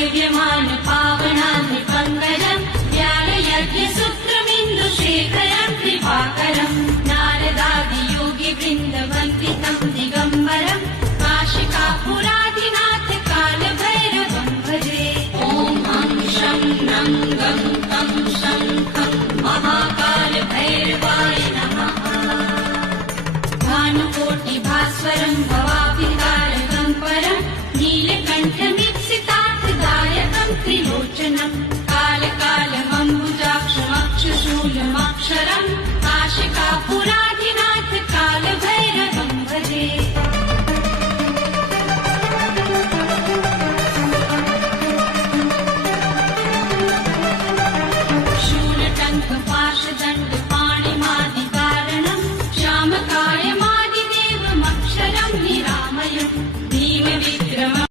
सेव्यमान पावनान्निपङ्कजम् व्यालयज्ञसूत्रमिन्दुशेखरम् कृपाकरम् नारदादियोगिवृन्दवन्दितम् दिगम्बरम् काशिकापुरादिनाथ कालभैरवम् भजे। ॐ हं शं नं गं तं शङ्खं महाकालभैरवाय नमः। भानुकोटिभास्वरम् भवाभितारकम् परम् नील